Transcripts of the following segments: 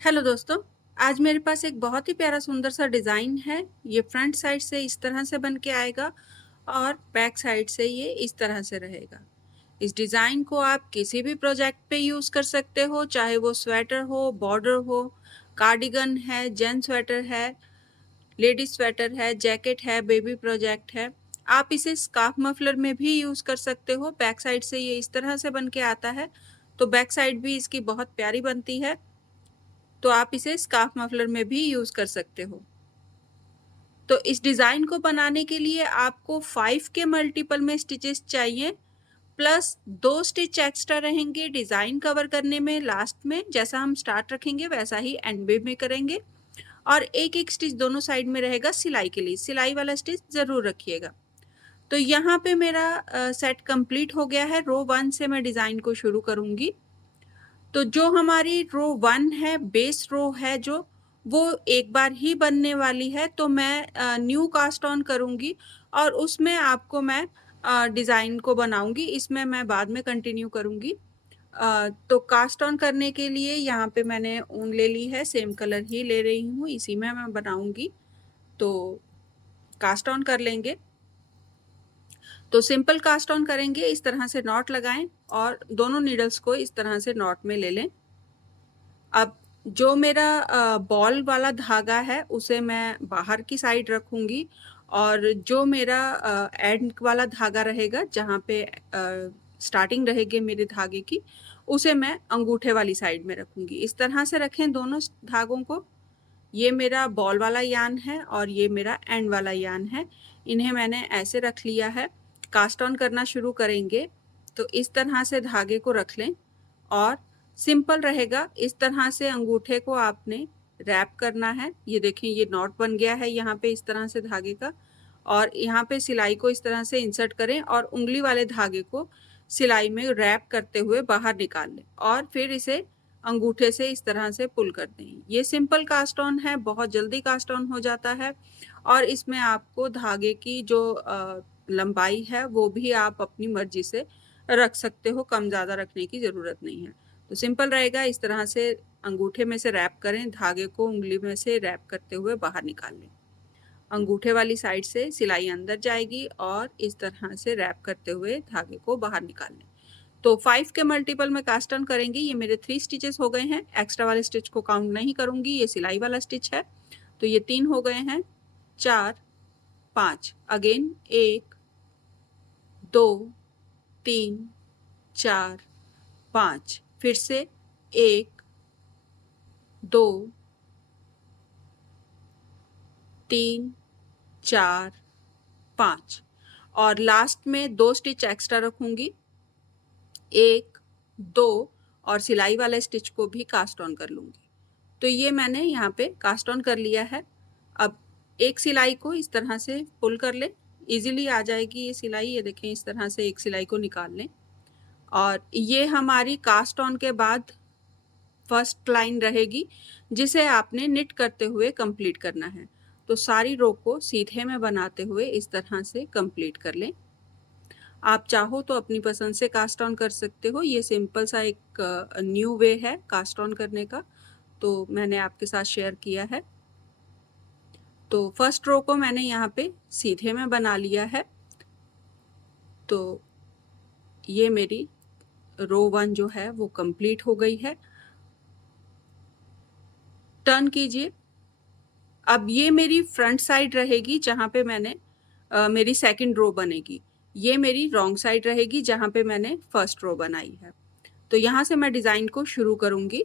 Hello दोस्तों, आज मेरे पास एक बहुत ही प्यारा सुंदर सा डिज़ाइन है। ये फ्रंट साइड से इस तरह से बन के आएगा और बैक साइड से ये इस तरह से रहेगा। इस डिज़ाइन को आप किसी भी प्रोजेक्ट पे यूज़ कर सकते हो, चाहे वो स्वेटर हो, बॉर्डर हो, कार्डिगन है, जेंट्स स्वेटर है, लेडीज स्वेटर है, जैकेट है, बेबी प्रोजेक्ट है। आप इसे स्कार्फ मफलर में भी यूज़ कर सकते हो। बैक साइड से ये इस तरह से बन के आता है, तो बैक साइड भी इसकी बहुत प्यारी बनती है। तो आप इसे स्कार्फ मफलर में भी यूज़ कर सकते हो। तो इस डिज़ाइन को बनाने के लिए आपको 5 के मल्टीपल में स्टिचेस चाहिए, प्लस 2 स्टिच एक्स्ट्रा रहेंगे डिज़ाइन कवर करने में लास्ट में। जैसा हम स्टार्ट रखेंगे वैसा ही एंड में करेंगे, और एक-एक स्टिच दोनों साइड में रहेगा सिलाई के लिए। सिलाई वाला स्टिच ज़रूर रखिएगा। तो यहाँ पे मेरा सेट कंप्लीट हो गया है। रो 1 से मैं डिज़ाइन को शुरू करूँगी। तो जो हमारी रो 1 है, बेस रो है जो, वो एक बार ही बनने वाली है, तो मैं न्यू कास्ट ऑन करूँगी और उसमें आपको मैं डिज़ाइन को बनाऊँगी। इसमें मैं बाद में कंटिन्यू करूँगी। तो कास्ट ऑन करने के लिए यहाँ पे मैंने ऊन ले ली है, सेम कलर ही ले रही हूँ, इसी में मैं बनाऊँगी। तो कास्ट ऑन कर लेंगे। तो सिंपल कास्ट ऑन करेंगे, इस तरह से नॉट लगाएं और दोनों नीडल्स को इस तरह से नॉट में ले लें। अब जो मेरा बॉल वाला धागा है उसे मैं बाहर की साइड रखूँगी, और जो मेरा एंड वाला धागा रहेगा जहाँ पे स्टार्टिंग रहेगी मेरे धागे की, उसे मैं अंगूठे वाली साइड में रखूँगी। इस तरह से रखें दोनों धागों को। ये मेरा बॉल वाला यान है और ये मेरा एंड वाला यान है। इन्हें मैंने ऐसे रख लिया है। कास्ट ऑन करना शुरू करेंगे तो इस तरह से धागे को रख लें और सिंपल रहेगा। इस तरह से अंगूठे को आपने रैप करना है। ये देखें, ये नॉट बन गया है यहाँ पे इस तरह से धागे का, और यहाँ पे सिलाई को इस तरह से इंसर्ट करें और उंगली वाले धागे को सिलाई में रैप करते हुए बाहर निकाल लें और फिर इसे अंगूठे से इस तरह से पुल कर दें। ये सिंपल कास्ट ऑन है, बहुत जल्दी कास्ट ऑन हो जाता है, और इसमें आपको धागे की जो लंबाई है वो भी आप अपनी मर्जी से रख सकते हो, कम ज़्यादा रखने की ज़रूरत नहीं है। तो सिंपल रहेगा, इस तरह से अंगूठे में से रैप करें, धागे को उंगली में से रैप करते हुए बाहर निकाल लें। अंगूठे वाली साइड से सिलाई अंदर जाएगी और इस तरह से रैप करते हुए धागे को बाहर निकाल लें। तो 5 के मल्टीपल में कास्ट ऑन करेंगे। ये मेरे 3 स्टिचेस हो गए हैं। एक्स्ट्रा वाले स्टिच को काउंट नहीं करूँगी, ये सिलाई वाला स्टिच है। तो ये 3 हो गए हैं, 4, 5, अगेन 1, 2, 3, 4, 5, फिर से 1, 2, 3, 4, 5, और लास्ट में 2 स्टिच एक्स्ट्रा रखूँगी, 1, 2, और सिलाई वाले स्टिच को भी कास्ट ऑन कर लूँगी। तो ये मैंने यहाँ पे कास्ट ऑन कर लिया है। अब एक सिलाई को इस तरह से पुल कर लें, इजीली आ जाएगी ये सिलाई। ये देखें, इस तरह से एक सिलाई को निकाल लें, और ये हमारी कास्ट ऑन के बाद फर्स्ट लाइन रहेगी जिसे आपने निट करते हुए कंप्लीट करना है। तो सारी रो को सीधे में बनाते हुए इस तरह से कंप्लीट कर लें। आप चाहो तो अपनी पसंद से कास्ट ऑन कर सकते हो। ये सिंपल सा एक न्यू वे है कास्ट ऑन करने का, तो मैंने आपके साथ शेयर किया है। तो फर्स्ट रो को मैंने यहाँ पे सीधे में बना लिया है। तो ये मेरी रो 1 जो है वो कंप्लीट हो गई है। टर्न कीजिए। अब ये मेरी फ्रंट साइड रहेगी जहाँ पे मैंने मेरी सेकंड रो बनेगी। ये मेरी रॉन्ग साइड रहेगी जहाँ पे मैंने फर्स्ट रो बनाई है। तो यहाँ से मैं डिज़ाइन को शुरू करूँगी।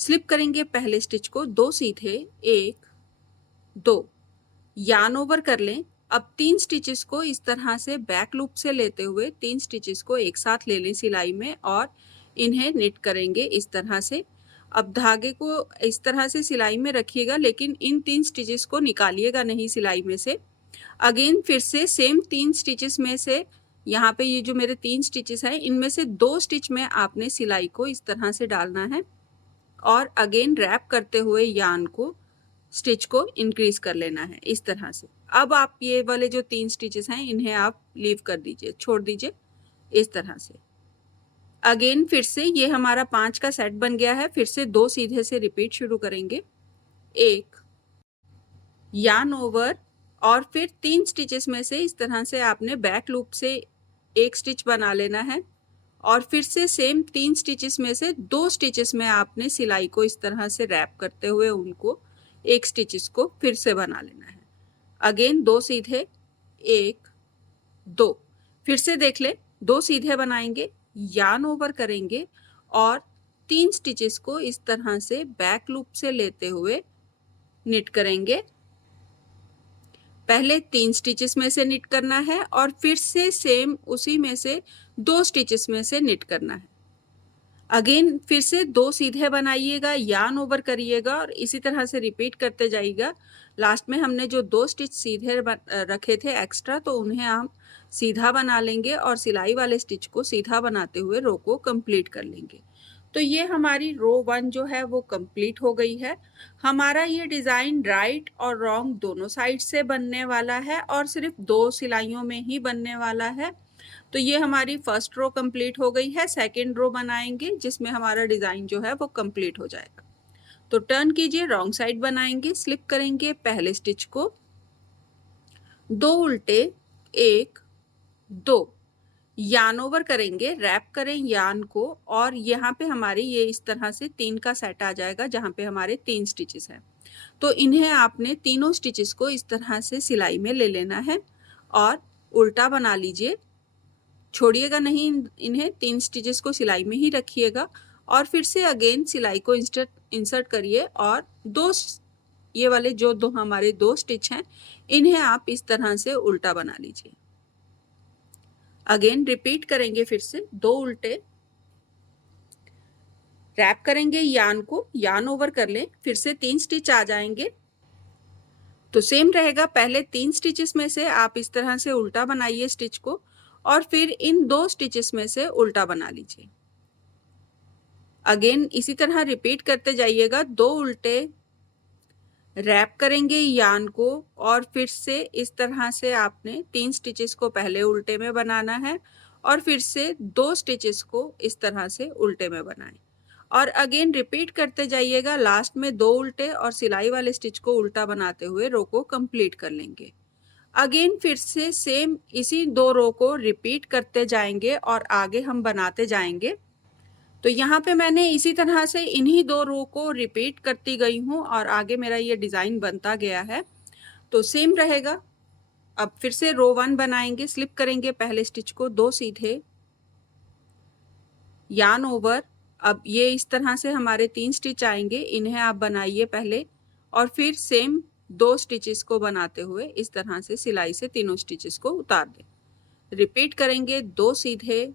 स्लिप करेंगे पहले स्टिच को, 2 सीधे, 1, 2, यार्न ओवर कर लें। अब 3 स्टिचेस को इस तरह से बैक लूप से लेते हुए 3 स्टिचेस को एक साथ ले लें सिलाई में और इन्हें निट करेंगे इस तरह से। अब धागे को इस तरह से सिलाई में रखिएगा, लेकिन इन 3 स्टिचेस को निकालिएगा नहीं सिलाई में से। अगेन फिर से सेम 3 स्टिचेस में से, यहाँ पे ये जो मेरे 3 स्टिचेस हैं इनमें से 2 स्टिच में आपने सिलाई को इस तरह से डालना है और अगेन रैप करते हुए यार्न को, स्टिच को इंक्रीज कर लेना है इस तरह से। अब आप ये वाले जो 3 स्टिचेस हैं इन्हें आप लीव कर दीजिए, छोड़ दीजिए इस तरह से। अगेन फिर से ये हमारा 5 का सेट बन गया है। फिर से 2 सीधे से रिपीट शुरू करेंगे। 1 यार्न ओवर और फिर 3 स्टिचेस में से इस तरह से आपने बैक लूप से एक स्टिच बना लेना है और फिर से सेम 3 स्टिचेस में से 2 स्टिचेस में आपने सिलाई को इस तरह से रैप करते हुए उनको एक स्टिचेस को फिर से बना लेना है। अगेन 2 सीधे, 1 2, फिर से देख ले, 2 सीधे बनाएंगे, यार्न ओवर करेंगे और 3 स्टिचेस को इस तरह से बैक लूप से लेते हुए निट करेंगे। पहले 3 स्टिचेस में से निट करना है और फिर से सेम उसी में से 2 स्टिचेस में से निट करना है। अगेन फिर से 2 सीधे बनाइएगा, यार्न ओवर करिएगा और इसी तरह से रिपीट करते जाइएगा। लास्ट में हमने जो 2 स्टिच सीधे रखे थे एक्स्ट्रा, तो उन्हें हम सीधा बना लेंगे और सिलाई वाले स्टिच को सीधा बनाते हुए रो को कंप्लीट कर लेंगे। तो ये हमारी रो 1 जो है वो कंप्लीट हो गई है। हमारा ये डिज़ाइन राइट और रॉन्ग दोनों साइड से बनने वाला है और सिर्फ 2 सिलाइयों में ही बनने वाला है। तो ये हमारी फर्स्ट रो कंप्लीट हो गई है। सेकेंड रो बनाएंगे जिसमें हमारा डिज़ाइन जो है वो कंप्लीट हो जाएगा। तो टर्न कीजिए, रॉन्ग साइड बनाएंगे, स्लिप करेंगे पहले स्टिच को, 2 उल्टे, 1 2, यार्न ओवर करेंगे, रैप करें यार्न को और यहाँ पे हमारी ये इस तरह से 3 का सेट आ जाएगा जहाँ पे हमारे 3 स्टिचेस हैं। तो इन्हें आपने तीनों स्टिचेस को इस तरह से सिलाई में ले लेना है और उल्टा बना लीजिए, छोड़िएगा नहीं इन्हें, 3 स्टिचेस को सिलाई में ही रखिएगा और फिर से अगेन सिलाई को इंसर्ट करिए और 2 ये वाले जो हमारे 2 स्टिच हैं इन्हें आप इस तरह से उल्टा बना लीजिए। अगेन रिपीट करेंगे, फिर से 2 उल्टे, रैप करेंगे यार्न को, यार्न ओवर कर लें, फिर से 3 स्टिच आ जाएंगे। तो सेम रहेगा, पहले 3 स्टिचेस में से आप इस तरह से उल्टा बनाइए स्टिच को और फिर इन 2 स्टिचेस में से उल्टा बना लीजिए। अगेन इसी तरह रिपीट करते जाइएगा, 2 उल्टे, रैप करेंगे यार्न को और फिर से इस तरह से आपने 3 स्टिचेस को पहले उल्टे में बनाना है और फिर से 2 स्टिचेस को इस तरह से उल्टे में बनाएं और अगेन रिपीट करते जाइएगा। लास्ट में 2 उल्टे और सिलाई वाले स्टिच को उल्टा बनाते हुए रो को कंप्लीट कर लेंगे। अगेन फिर से सेम इसी 2 रो को रिपीट करते जाएंगे और आगे हम बनाते जाएंगे। तो यहाँ पे मैंने इसी तरह से इन्हीं 2 रो को रिपीट करती गई हूँ और आगे मेरा ये डिज़ाइन बनता गया है। तो सेम रहेगा। अब फिर से रो 1 बनाएंगे, स्लिप करेंगे पहले स्टिच को, 2 सीधे, यार्न ओवर। अब ये इस तरह से हमारे 3 स्टिच आएंगे, इन्हें आप बनाइए पहले और फिर सेम 2 स्टिचेस को बनाते हुए इस तरह से सिलाई से तीनों स्टिचेस को उतार दें। रिपीट करेंगे, 2 सीधे,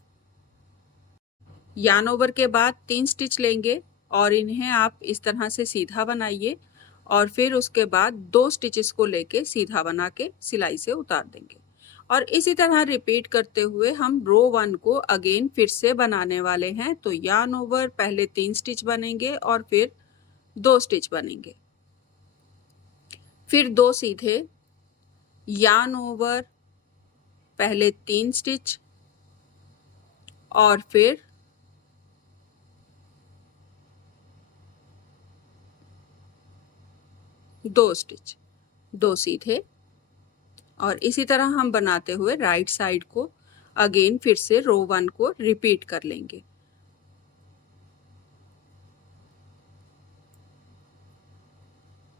यार्न ओवर के बाद 3 स्टिच लेंगे और इन्हें आप इस तरह से सीधा बनाइए और फिर उसके बाद 2 स्टिचेस को लेके सीधा बना के सिलाई से उतार देंगे और इसी तरह रिपीट करते हुए हम रो 1 को अगेन फिर से बनाने वाले हैं। तो यार्न ओवर, पहले 3 स्टिच बनेंगे और फिर 2 स्टिच बनेंगे, फिर 2 सीधे, यार्न ओवर, पहले 3 स्टिच और फिर 2 स्टिच, 2 सीधे और इसी तरह हम बनाते हुए राइट साइड को अगेन फिर से रो 1 को रिपीट कर लेंगे।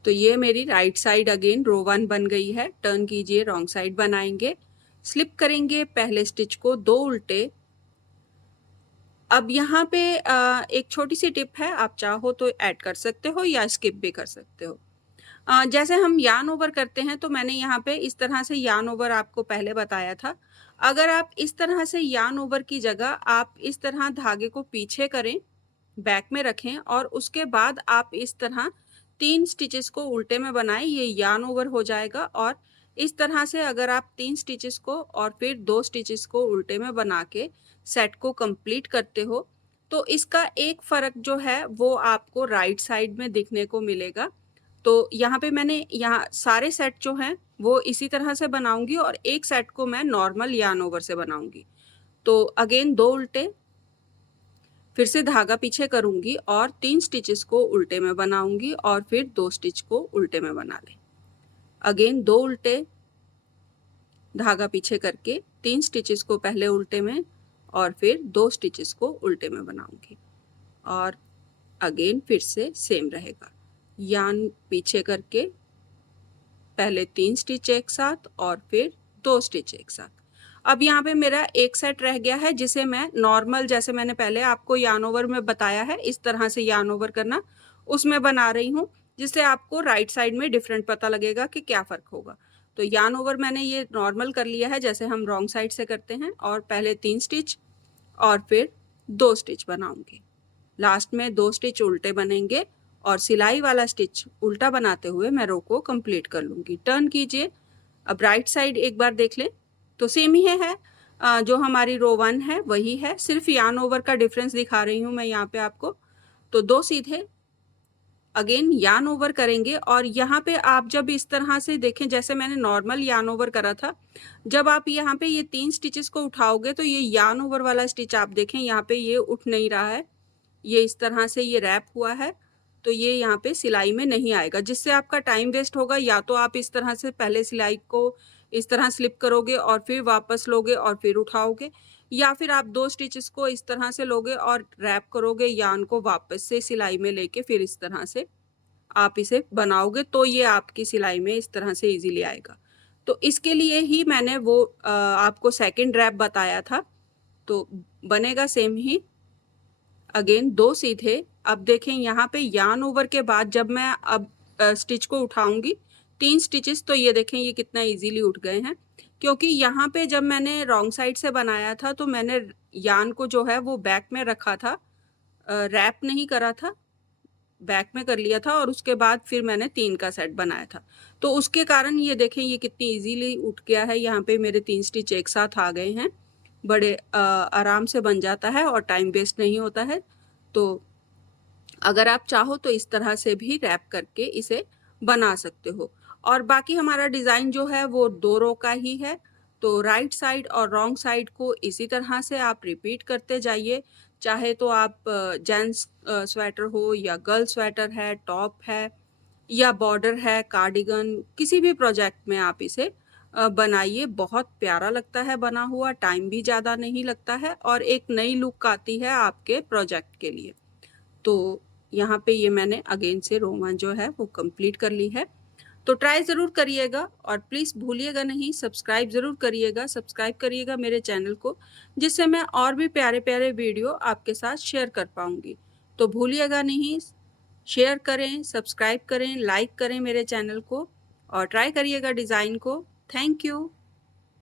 तो ये मेरी राइट साइड अगेन रो 1 बन गई है। टर्न कीजिए, रॉन्ग साइड बनाएंगे, स्लिप करेंगे पहले स्टिच को, 2 उल्टे। अब यहाँ पे एक छोटी सी टिप है, आप चाहो तो ऐड कर सकते हो या स्किप भी कर सकते हो। जैसे हम यार्न ओवर करते हैं तो मैंने यहाँ पे इस तरह से यार्न ओवर आपको पहले बताया था। अगर आप इस तरह से यार्न ओवर की जगह आप इस तरह धागे को पीछे करें, बैक में रखें और उसके बाद आप इस तरह 3 स्टिचेस को उल्टे में बनाएं, ये यार्न ओवर हो जाएगा। और इस तरह से अगर आप 3 स्टिचेस को और फिर 2 स्टिचेस को उल्टे में बना के सेट को कंप्लीट करते हो तो इसका एक फ़र्क जो है वो आपको राइट साइड में दिखने को मिलेगा। तो यहाँ पे मैंने यहाँ सारे सेट जो हैं वो इसी तरह से बनाऊंगी और एक सेट को मैं नॉर्मल यार्न ओवर से बनाऊंगी। तो अगेन 2 उल्टे, फिर से धागा पीछे करूंगी और 3 स्टिचेस को उल्टे में बनाऊंगी और फिर 2 स्टिच को उल्टे में बना लें। अगेन 2 उल्टे, धागा पीछे करके 3 स्टिचेस को पहले उल्टे में और फिर 2 स्टिचेस को उल्टे में बनाऊंगी और अगेन फिर से सेम रहेगा। यान पीछे करके पहले 3 स्टिच एक साथ और फिर 2 स्टिच एक साथ। अब यहाँ पे मेरा एक सेट रह गया है जिसे मैं नॉर्मल, जैसे मैंने पहले आपको यार्न ओवर में बताया है इस तरह से यार्न ओवर करना, उसमें बना रही हूँ, जिससे आपको राइट साइड में डिफरेंट पता लगेगा कि क्या फ़र्क होगा। तो यार्न ओवर मैंने ये नॉर्मल कर लिया है जैसे हम रॉन्ग साइड से करते हैं, और पहले 3 स्टिच और फिर 2 स्टिच बनाऊंगी। लास्ट में 2 स्टिच उल्टे बनेंगे और सिलाई वाला स्टिच उल्टा बनाते हुए मैं रो को कंप्लीट कर लूँगी। टर्न कीजिए। अब राइट साइड एक बार देख लें तो सेम ही है, जो हमारी रो 1 है वही है, सिर्फ यार्न ओवर का डिफरेंस दिखा रही हूँ मैं यहाँ पे आपको। तो 2 सीधे अगेन यार्न ओवर करेंगे और यहाँ पे आप जब इस तरह से देखें जैसे मैंने नॉर्मल यार्न ओवर करा था, जब आप यहाँ पे ये 3 स्टिचेस को उठाओगे तो ये यार्न ओवर वाला स्टिच आप देखें यहाँ पे ये उठ नहीं रहा है, ये इस तरह से ये रैप हुआ है, तो ये यहाँ पे सिलाई में नहीं आएगा, जिससे आपका टाइम वेस्ट होगा। या तो आप इस तरह से पहले सिलाई को इस तरह स्लिप करोगे और फिर वापस लोगे और फिर उठाओगे, या फिर आप 2 स्टिचेस को इस तरह से लोगे और रैप करोगे, यार्न को वापस से सिलाई में लेके फिर इस तरह से आप इसे बनाओगे, तो ये आपकी सिलाई में इस तरह से इजीली आएगा। तो इसके लिए ही मैंने वो आपको सेकंड रैप बताया था, तो बनेगा सेम ही। अगेन 2 सीधे। अब देखें यहाँ पे यार्न ओवर के बाद जब मैं अब स्टिच को उठाऊंगी 3 स्टिचेस, तो ये देखें ये कितना इजीली उठ गए हैं, क्योंकि यहाँ पे जब मैंने रॉन्ग साइड से बनाया था तो मैंने यार्न को जो है वो बैक में रखा था, रैप नहीं करा था, बैक में कर लिया था और उसके बाद फिर मैंने 3 का सेट बनाया था। तो उसके कारण ये देखें ये कितनी इजीली उठ गया है, यहाँ पे मेरे 3 स्टिच एक साथ आ गए हैं, बड़े आराम से बन जाता है और टाइम वेस्ट नहीं होता है। तो अगर आप चाहो तो इस तरह से भी रैप करके इसे बना सकते हो। और बाकी हमारा डिज़ाइन जो है वो 2 रो का ही है, तो राइट साइड और रॉन्ग साइड को इसी तरह से आप रिपीट करते जाइए। चाहे तो आप जेंट्स स्वेटर हो या गर्ल स्वेटर है, टॉप है या बॉर्डर है, कार्डिगन, किसी भी प्रोजेक्ट में आप इसे बनाइए। बहुत प्यारा लगता है बना हुआ, टाइम भी ज़्यादा नहीं लगता है और एक नई लुक आती है आपके प्रोजेक्ट के लिए। तो यहाँ पे ये मैंने अगेन से रो 1 जो है वो कंप्लीट कर ली है। तो ट्राई ज़रूर करिएगा और प्लीज़ भूलिएगा नहीं, सब्सक्राइब ज़रूर करिएगा, सब्सक्राइब करिएगा मेरे चैनल को, जिससे मैं और भी प्यारे-प्यारे वीडियो आपके साथ शेयर कर पाऊँगी। तो भूलिएगा नहीं, शेयर करें, सब्सक्राइब करें, लाइक करें मेरे चैनल को और ट्राई करिएगा डिज़ाइन को। Thank you.